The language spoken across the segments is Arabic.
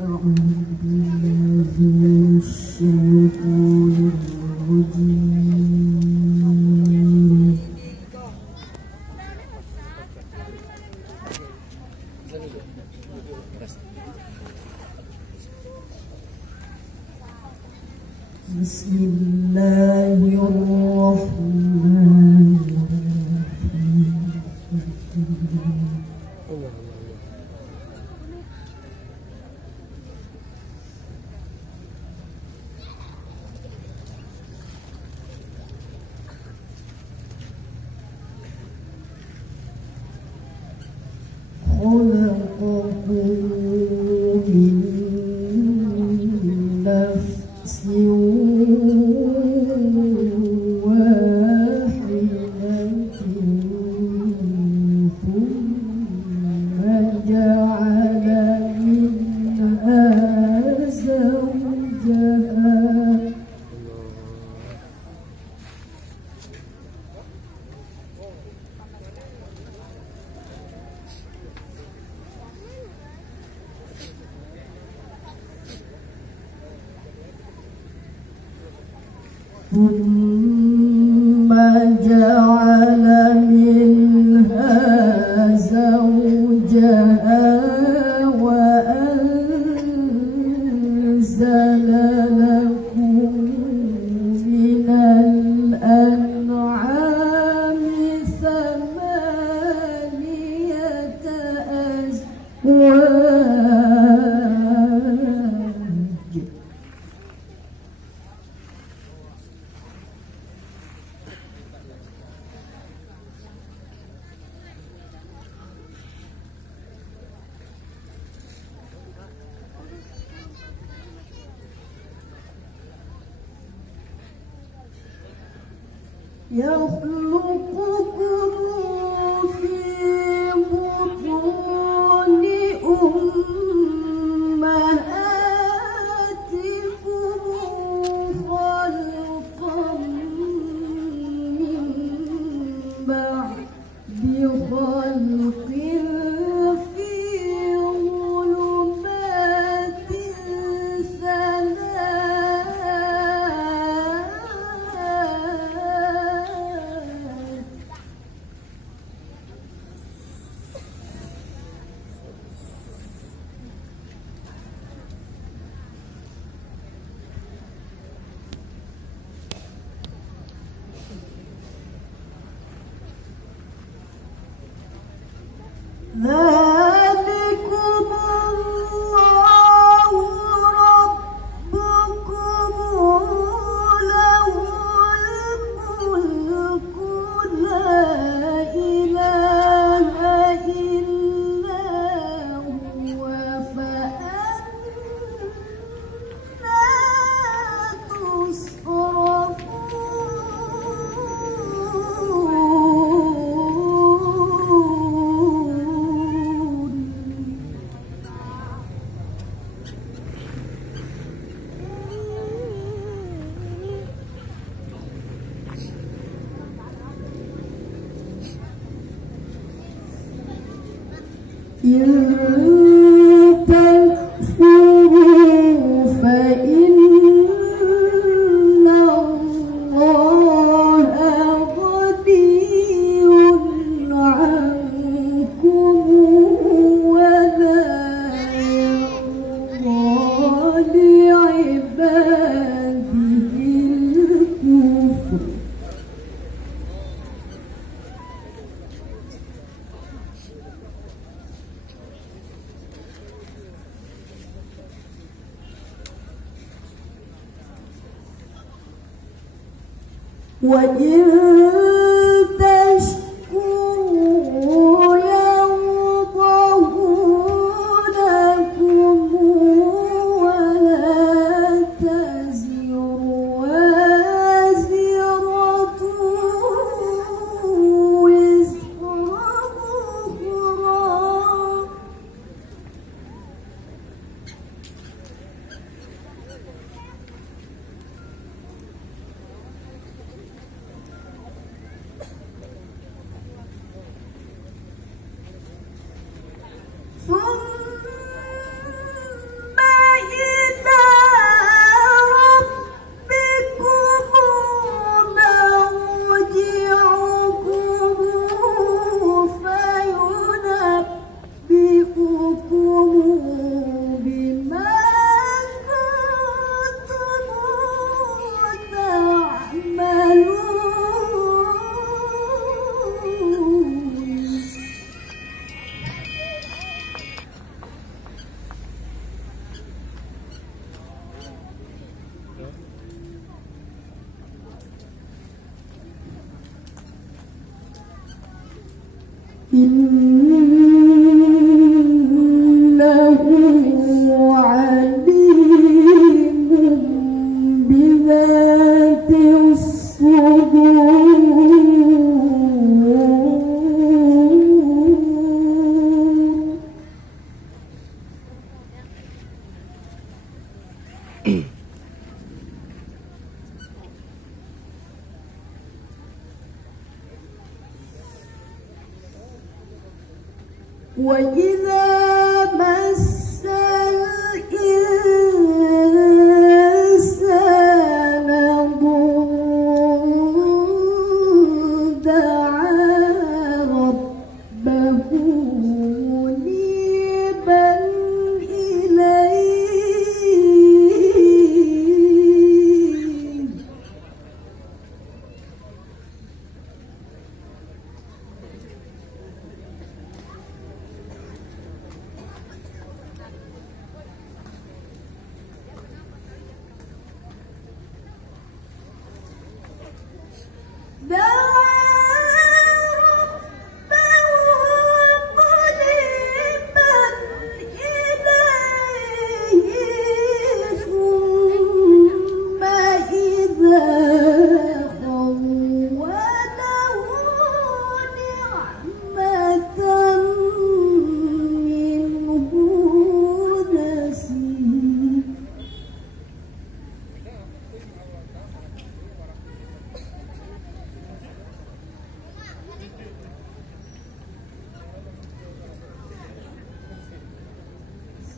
أعوذ بالله من الشيطان الرجيم. بسم الله الرحمن الرحيم. خلقكم من نفس واحدة ثم جعل منها زوجها ثم جعل منها زوجها وأنزل لكم من الأنعام ثمانية أزواج يخلقكم في بطون أمهاتكم خلقا من بعد خلق في ظلمات ذلكم الله ربكم له الملك لا إله إلا هو فأنى تصرفون. إن تكفروا فإن الله غني عنكم ولا يرضى لعباده الكفر. وإن تشكروا يرضه لكم ولا تزر وازرة وزر أخرى. بما كنتم تعملون. إنه عليم بذات الصدور. وإذا مس الإنسان ضر دعا ربه منيبا إليه.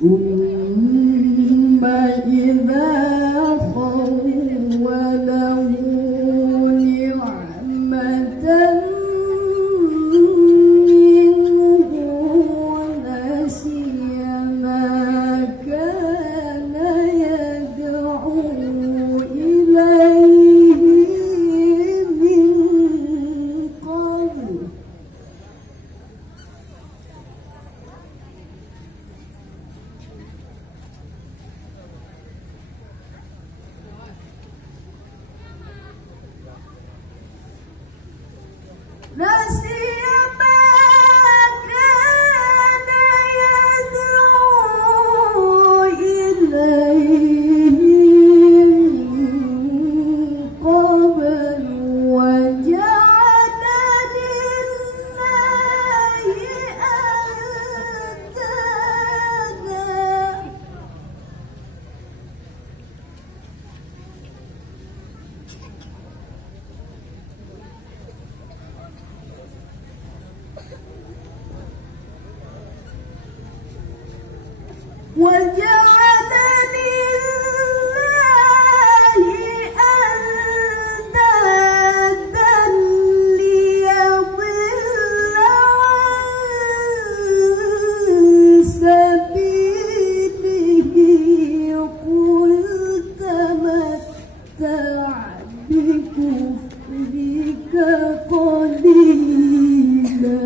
ثم إذا خوله نعمة منه نسي ما كان يدعو إليه من قبل. نسي ما كان يدعو إليه من قبل وجعل لله أندادا. وجعل لله أندادا ليضل عن سبيله. قل تمتع بكفرك قليلا.